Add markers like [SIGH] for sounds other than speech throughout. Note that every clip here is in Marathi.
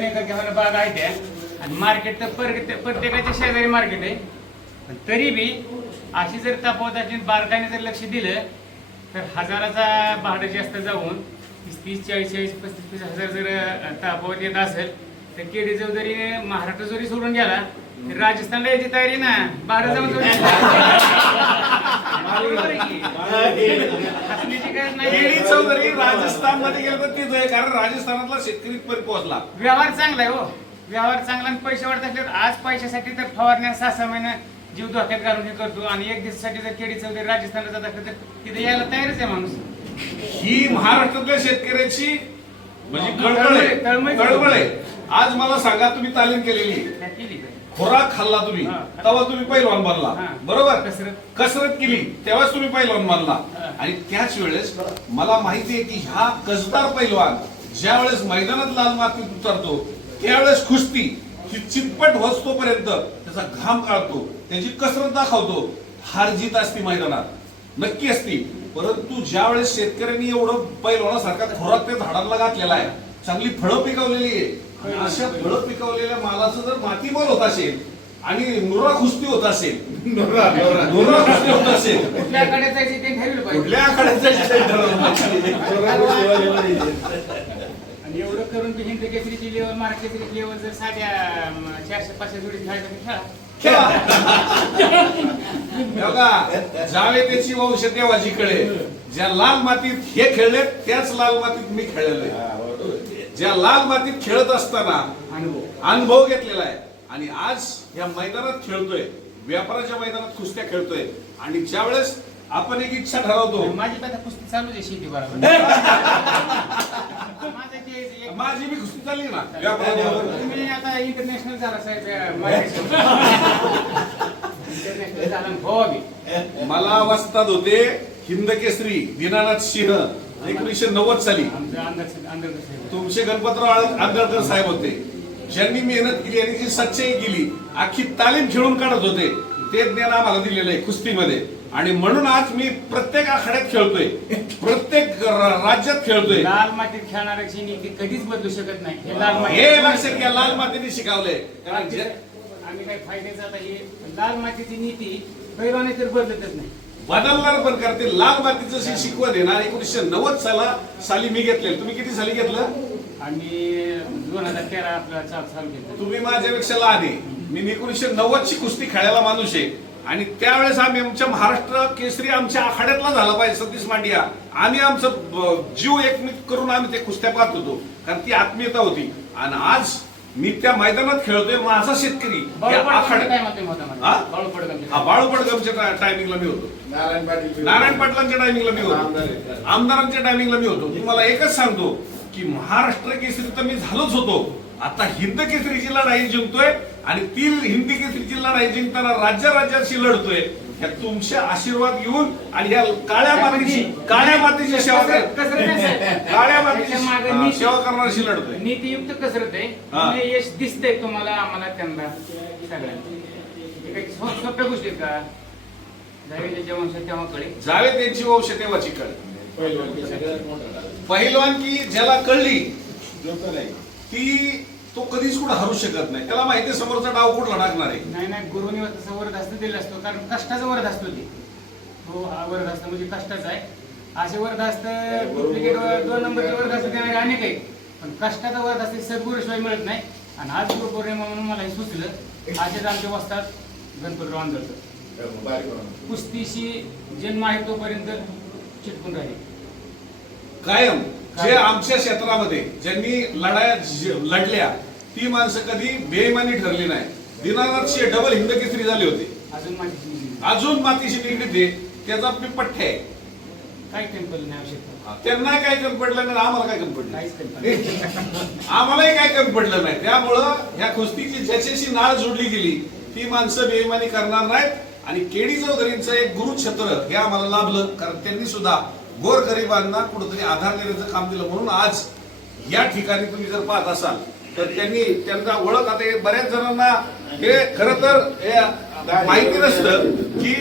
दोन एकर घ्यायला बाग आहे त्या. आणि मार्केट तर पर- प्रत्येकाच्या शेजारी मार्केट आहे. पण तरी बी अशी जर तफावताची बारकाईने जर लक्ष दिलं तर हजाराचा भाडं जास्त जाऊन तीस तीस चाळीस चाळीस पस्तीस तीस हजार जर तापवत येत असेल तर केडी जरी महाराष्ट्र जरी सोडून गेला. तर राजस्थानला यायची तयारी ना बाहेर जाऊन जोडी बरोबर आहे की? हसण्याची गरज नाही. केडी चौधरी राजस्थानमध्ये गेलं तर तिथं आहे कारण राजस्थानातला शेतकरी पण पोहोचला. व्यवहार चांगला आहे हो. व्यवहार चांगला आणि पैसे वाढत असल्यावर आज पैशासाठी तर फवारण्या सहा सहा महिने जीव धोक्यात घालून हे करतो. आणि एक दिवसासाठी जर केडी चौधरी राजस्थानला जात असलं तर तिथे यायला तयारच आहे माणूस. ही महाराष्ट्रातल्या शेतकऱ्याची म्हणजे कळकळ आहे. तळमळ- कळकळ आहे. आज मला सांगा तुम्ही तालीम केलेली. खुराक खाल्ला तुम्ही हा. तेव्हा तुम्ही पैलवान बनला हा. बरोबर कसरत. कसरत केली तेव्हाच तुम्ही पैलवान बनला हा. आणि त्याच वेळेस मला माहिती आहे की ह्या कसदार पैलवान ज्या वेळेस मैदानात लाल मातीत उतरतो त्यावेळेस कुस्ती ही चितपट होतोपर्यंत त्याचा घाम काढतो त्याची कसरत दाखवतो हार जीत असते मैदानात नक्की असती परंतु ज्या वेळेस शेतकऱ्यांनी एवढं पैलवानासारखा खुराक त्या झाडांना घातलेला आहे चांगली फळं पिकवलेली आहे अशा फळं पिकवलेल्या मालाचं जर मातीमोल होत असेल आणि नुरा कुस्ती होत असेल नुरा कुस्ती होत असेल कुठल्याकडे जायचे ते ठरवलं पाहिजे. कुठल्या आणि एवढं करून बी हिंद केसरीची लेवल लेवल जर साध्या चारशे पाचशे जोडी खेळायचं खेळा. बघा जावे त्याची वंश देवाची कळे ज्या लाल मातीत हे खेळले त्याच लाल मातीत मी खेळलेलो आहे. ज्या लाल मातीत खेळत असताना अनुभव. अनुभव घेतलेला आहे. आणि आज या मैदानात खेळतोय. व्यापाराच्या मैदानात कुस्त्या खेळतोय. आणि ज्या वेळेस आपण एक इच्छा ठरवतो माझी पण कुस्ती चालूच आहे शेती बरोबर माझं बी कुस्ती चालली ना. व्यापाराबरोबर. तुम्ही आता इंटरनॅशनल झाला साहेब हो! मला वस्ताद होते हिंद केसरी दीनानाथ सिंह. एकोणीसशे नव्वद साली तुमचे गणपतराव आंबेडकर साहेब होते. ज्यांनी मेहनत केली आणि जी सच्चाई केली आखी तालीम खेळून काढत होते ते ज्ञान आम्हाला दिलेलं आहे कुस्तीमध्ये. आणि म्हणून आज मी प्रत्येक आखाड्यात खेळतोय. प्रत्येक राज्यात खेळतोय. लाल मातीत खेळणाऱ्याची नीती कधीच बदलू शकत नाही. हे लक्षात घ्या लाल मातीने शिकवलंय. कारण आम्ही काय फायद्याचं आता हे लाल मातीची नीती पैलवाने तर बदलतच नाही. बदलणार पण करते लाल मातीचं जे शिकवण आहे ना एकोणीसशे नव्वद साला साली मी घेतले तुम्ही किती साली घेतलं? आणि दोन हजार तेरा आपला चाल चालू केलं तुम्ही माझ्यापेक्षा लहान आहे. मी एकोणीसशे नव्वद ची कुस्ती खेळायला माणूस आहे. आणि त्यावेळेस आम्ही आमच्या महाराष्ट्र केसरी आमच्या आखाड्यातला झाला पाहिजे सतीश मांडिया. आम्ही आमचं जीव एकमित करून आम्ही ते कुस्त्या पाहत होतो. कारण ती आत्मीयता होती. आणि आज मी त्या मैदानात खेळतोय माझा शेतकरी. त्या आखाड्यात. टायमात होता माझा हा? बाळू पडकम हा बाळू पडगमच्या टायमिंगला मी होतो. नारायण पाटील नारायण पाटलांच्या टायमिंगला मी आमदार होतो. आमदारांच्या टायमिंगला मी होतो. तुम्हाला एकच सांगतो की महाराष्ट्र केसरी तर मी झालोच होतो. आता हिंद केसरीची लढाई जिंकतोय आणि ती हिंदी केसरीची लढाई जिंकताना राज्य राज्याशी लढतोय. ह्या तुमचे आशीर्वाद घेऊन आणि ह्या काळ्या मातीची काळ्या मातीची सेवा कर- कसरत साहेब. काळ्या मातीची त्याच्यामागे हा, नीती- सेवा करण्याशी लढतोय नीतियुक्त कसरत आहे. हा. यश दिसतंय तुम्हाला आम्हाला त्यांना सगळ्यांना. हे काही सो- सोप्या गोष्टी आहेत का? तेव्हा कळे. जावे त्यांची वंश तेव्हाची कळ. पहिलवान की ज्याला कळली आहे ती तो कधीच कुठं हरू शकत नाही. त्याला माहिती आहे समोरचा डाव कुठला टाकणार आहे. नाही नाही गुरुनी तसं वरदास्त दिलं असतो कारण कष्टाचा वरदास्त होती हो हा वरदास्त म्हणजे कष्टाचा आहे. असे वरदास्त डुप्लिकेट दोन नंबरचे वरदास्त देणारे अनेक आहेत पण कष्टाचा वरदास्त हे सद्गुरूशिवाय मिळत नाही. आणि आज गुरुपौर्णिमा म्हणून मला हे सुचलं असेच आमचे वस्तात गणपती बनवून. कुस्तीशी जन्म आहे तोपर्यंत चिटकून राहील. कायम. जे आमच्या क्षेत्रामध्ये ज्यांनी लढाया लढल्या ती माणसं कधी बेईमानी ठरली नाही. दिनानाथचे डबल हिंद केसरी झाले होते. अजून मातीशी निगडीत आहे त्याचा मी पठ्य आहे. काय टेम्पल नाही आवश्यकता त्यांना काय कमी पडलं नाही आम्हाला काय कमी पडलं? [LAUGHS] आम्हालाही काय कमी पडलं नाही. त्यामुळं ह्या कुस्तीची ज्याच्याशी नाळ जोडली गेली ती माणसं बेईमानी करणार नाहीत. आणि केडी चौधरींचं एक गुरुछत्र हे आम्हाला लाभलं. कारण त्यांनी सुद्धा गोरगरिबांना कुठंतरी आधार देण्याचं काम दिलं म्हणून आज या ठिकाणी तुम्ही जर पाहत असाल तर त्यांनी त्यांचा ओळख. आता हे बऱ्याच जणांना हे खर तर माहिती नसतं की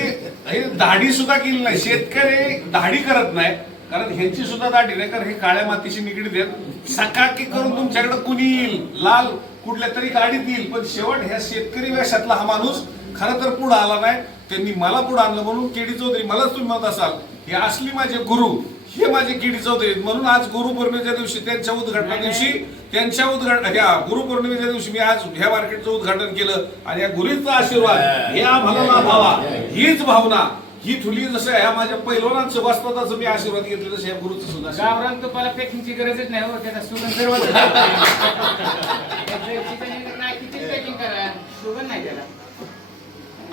हे दाढी सुद्धा केली नाही. शेतकरी दाढी करत नाही कारण ह्यांची सुद्धा दाढी नाही कारण हे काळ्या मातीशी निगडीत आहेत. सकाकी करून तुमच्याकडे कुणी येईल? लाल कुठल्या तरी गाडीत येईल. पण शेवट ह्या शेतकरी वेशातला हा माणूस खरं तर पुढे आला नाही. त्यांनी मला पुढे आणलं म्हणून केडी चौधरी मलाच तुम्ही म्हणत असाल हे असली माझे गुरु हे माझे केडी चौधरी आहेत. म्हणून आज गुरुपौर्णिमेच्या दिवशी त्यांच्या उद्घाटना दिवशी त्यांच्या उद्घाटन ह्या गुरुपौर्णिमेच्या दिवशी मी आज ह्या मार्केटचं उद्घाटन केलं. आणि या गुरुचा आशीर्वाद हे आम्हाला लाभावा हीच भावना ही थुली जसं ह्या माझ्या पैलवानांचं वास्तवाचं मी आशीर्वाद घेतले तसं या गुरुचं सुद्धा. गावरान तुपाला पॅकिंगची गरजच नाही हो त्याचा सुगंध [LAUGHS]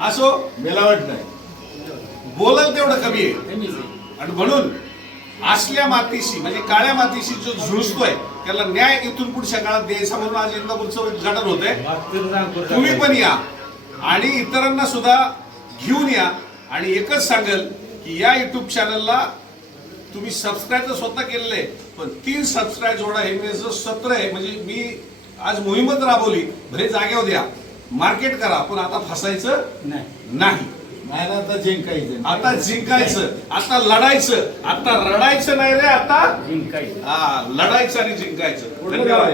असो मिलावट नाही. बोलल तेवढं कमी आहे. आणि म्हणून असल्या मातीशी म्हणजे काळ्या मातीशी जो झुळतोय त्याला न्याय इथून पुढच्या काळात द्यायचा म्हणून आज इंदापूरचं उद्घाटन होत आहे तुम्ही पण या. आणि इतरांना सुद्धा घेऊन या. आणि एकच सांगेल की या युट्यूब चॅनलला तुम्ही सबस्क्राईब तर स्वतः केलेलं आहे पण तीन सबस्क्राईब जोडा हे सत्र आहे. म्हणजे मी आज मोहीमच राबवली. भले जागेवर द्या मार्केट करा पण आता फसायचं नाही. नाही. आता जिंकायचं. आता जिंकायचं आता लढायचं आता रडायचं नाही रे आता जिंकायचं. हा लढायचं आणि जिंकायचं. धन्यवाद.